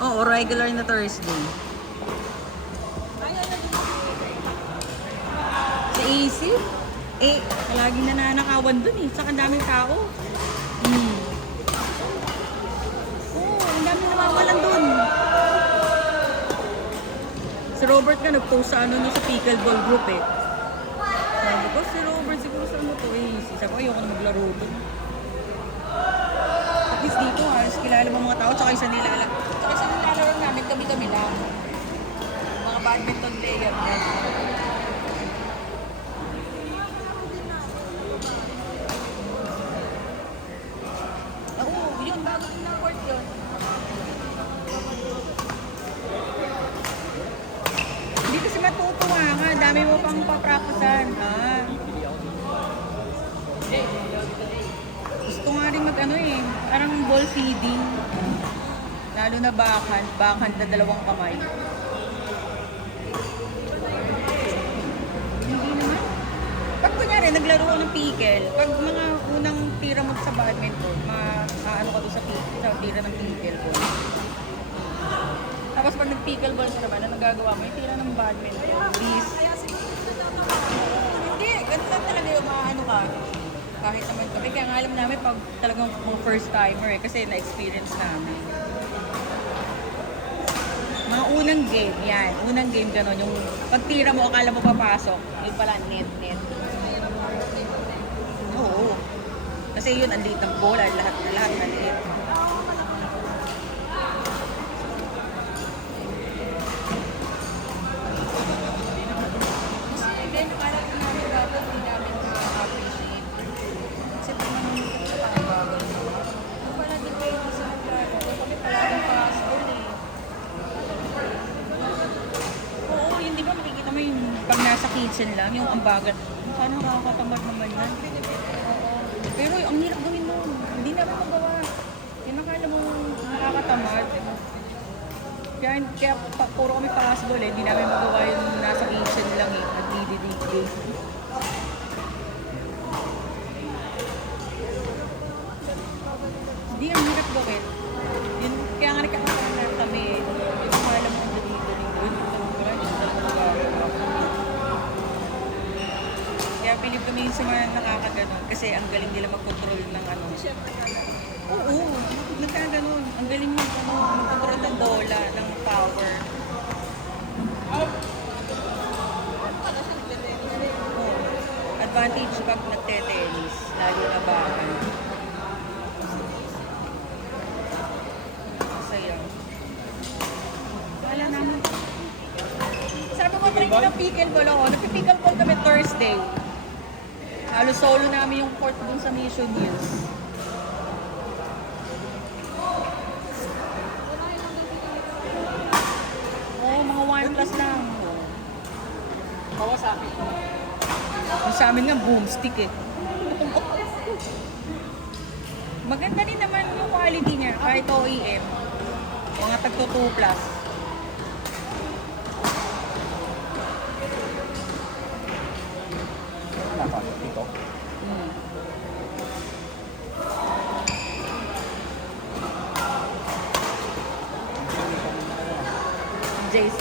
Oo, regular na Thursday. Sa AC? Eh, laging nananakawan dun eh. Saka ang daming tao. Hmm. Oo, ang daming nawawalan dun. Si Robert nga nag-post sa ano no, sa pickleball group eh. Sabi ko, si Robert siguro sa ano to eh. Sabi ko, ayoko na maglaro dun. At least dito halos kilala mo mga tao. Tsaka isa nilalaro namin, kami-kami lang. Mga badminton player na. Oo, yun, bago din na court yun. Hindi kasi matutuwa ka, dami mo pang paprapasan. Ah. Gusto nga rin mag ano eh, parang ball feeding. Lalo na backhand na dalawang kamay. Hindi naman. Pag kunyari, naglaro ko ng pickle, pag mga unang tira mo sa badminton, ano ka doon sa tira ng pickle ball. Tapos pag nag-pickle ball ka naman, ano nagagawa mo? Yung tira ng badminton, please. Hindi, ganito lang talaga yung ano ka. Kahit naman kami, kaya nga alam namin pag talagang first timer eh, kasi na-experience namin. Mga unang game, yan. Unang game gano'n, yung pagtira mo, akala mo papasok, yung pala net. Oo. Kasi yun, ang liit ng bola, lahat na liit. Then, alam ko namin dapat hindi namin na-appreciate. Kasi pinamamit sa pangbagal. Yung pala din kayo sa nagkala, kami pala ng passport eh. Oo, yun di ba makikita mo yung pag nasa kitchen lang, yung ambagan. Sana nakakatamad naman yan. Pero ang hirap gawin mo, hindi naman magawa. Yung nakala mo nakakatamad. Kaya puro kami possible eh, hindi namin magawa yung nasa kitchen lang eh, nagdididikli. Hindi, ang hirap gawin. Yun, kaya nga nakakatamad kami, yung nakala mo ang dali-dali. Kaya pilip kami yung sa mga nakakaganon kasi ang galing nila mag-control ng ano. Oo, nagkaganon. Ang galing yung mag-control ng bola, ng power. Advantage pag nagte-tennis, lalo na bakan. Masaya. Wala naman. Sabi ko, try ko ng pickleball ako. Nagpi-pickleball kami Thursday. Halos solo namin yung court dun sa Mission Hills. Oo, mga 1 plus lang. Kawasaki. Yung sa amin nga, boomstick eh. Maganda rin naman yung quality niya, kahit OEM. Mga tagto 2 plus. Ito. JC.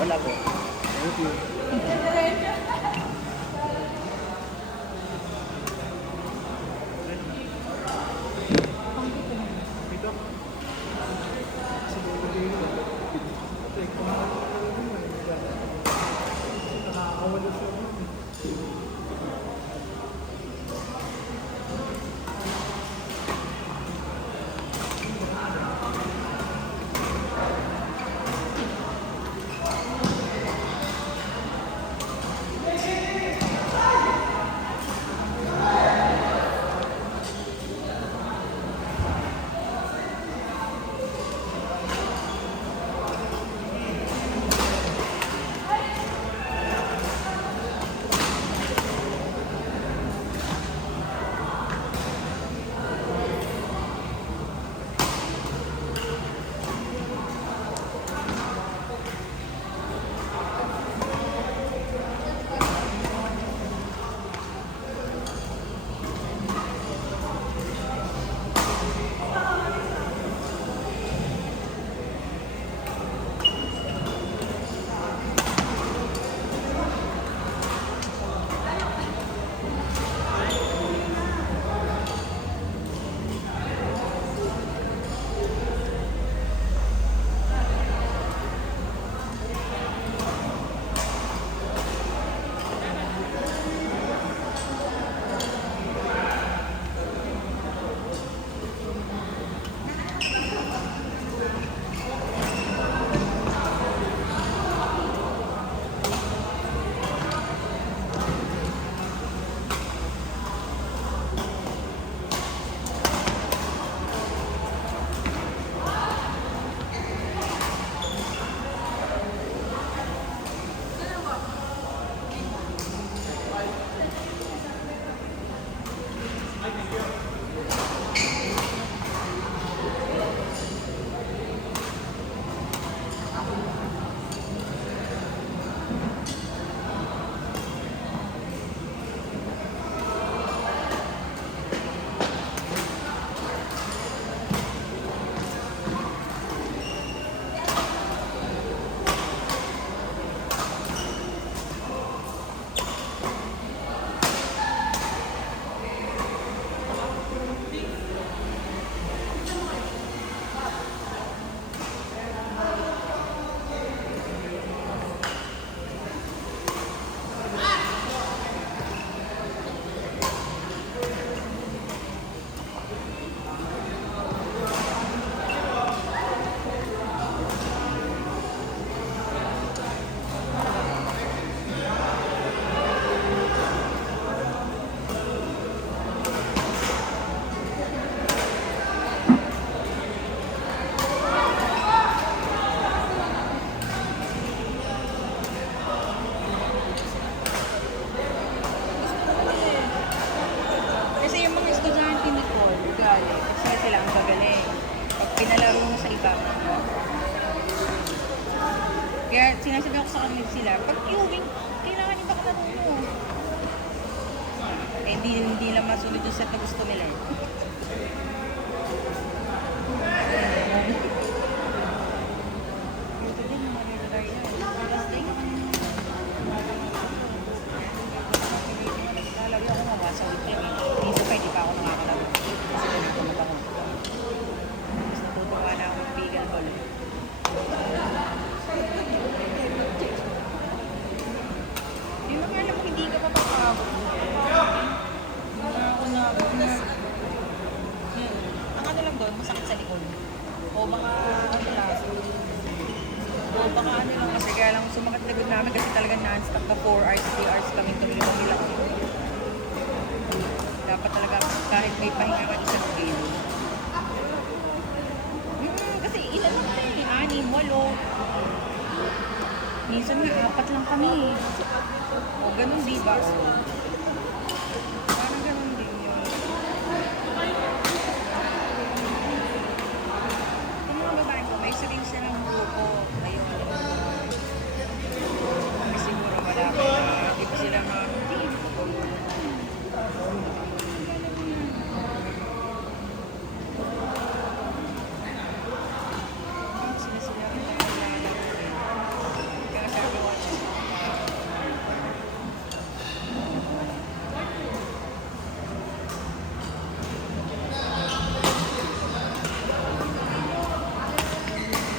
Wala po. Thank you. Kaya sinasabi ko sa kanila sila, pag queuing, kailangan ipakalaro mo. Eh, hindi lang masunod yung set na gusto nila eh. doon, masakit sa likod. O baka ano lang. O baka ano lang kasi kaya lang sumakit likod namin kasi talagang non-stop na 4 hours, 3 hours kami tumulong lang. Dapat talaga kahit may pahinga ka isang day. Kasi ilan lang tayo eh, 6, 8. Minsan nga 4 lang kami eh. O ganun diba? Parang ganun din yun. Yung mga babae ko, may sarili silang grupo. Ayun. Kami siguro wala pa na. Di ba sila mga team? Sila ang nagkakilala. Kaya sabi ko,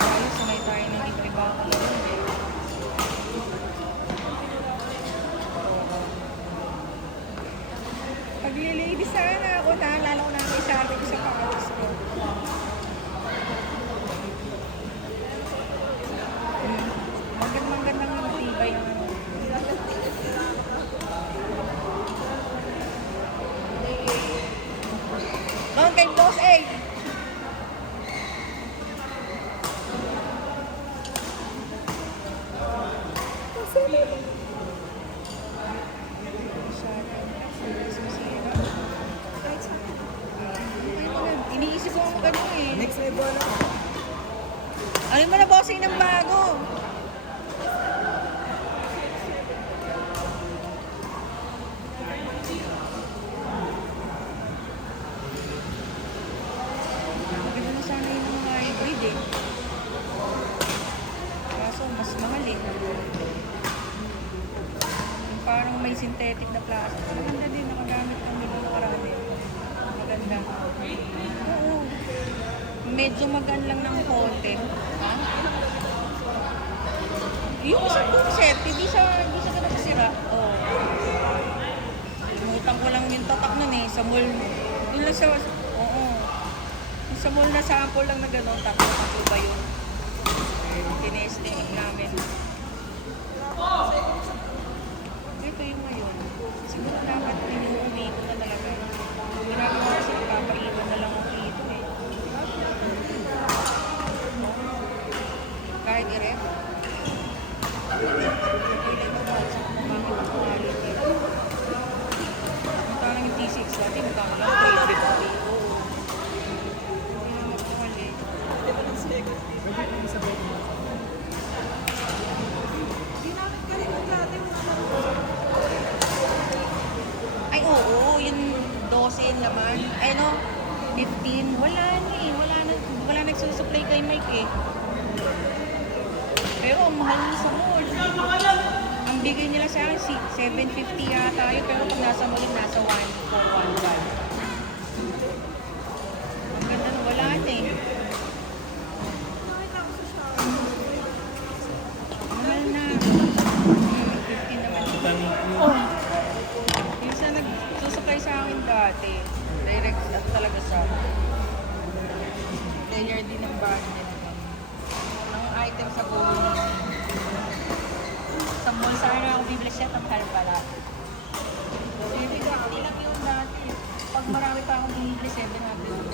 tayo sanay tayo ng iba-iba ako naman eh. Pag-lady sana ako, naalala ko na may sabi ko sa pakawas ko. Magandang yung tibay ng ano. Doon kay Boss A! Iniisip ko ang ano eh. Next level na. Ano mo na bossing ng bago? Maganda na sana yung mga hybrid eh. Kaso mas mahal eh. Yung parang may synthetic na plastic. Maganda din, nakagamit kami ng nakarami. Maganda. Oo. Medyo magaan lang ng konti. Ha? Yung isang set, hindi siya ganun kasira. Oo. Limutan ko lang yung tatak nun eh. Sa mall. Doon lang sa... Oo. Yung sa mall na sample lang na gano'n. Tatlo ba yun? Tinesting namin. Ito yung ngayon. Siguro dapat inuwi ko na talaga. Ginagawa kasi papaiwan na lang ako dito eh. Kahit i-rep. Kailan mo ba sa kumamit ang quality? Parang yung T6 natin, magkano lang? 350. Oo. Kaya magkakal eh. Pwede ko sabihin mo. Ay, oo. Yung 12 naman. Ay, no? 15. Wala na eh. Wala nagsusupply kay Mike eh. Pero ang mahal niya sa mall. Ang bigay nila sa akin, 750 yata yun. Pero pag nasa mall, nasa 1,411. Ang ganda na wala na eh. Mahal na. 15 naman. Minsan nagsusupply sa akin dati. Direct at talaga sa player din ng budget. Ang item sa Google. Sa mall sana ako bibili siya ng mahal pala. 750 lang yun dati. Pag marami pa akong bibili, 700.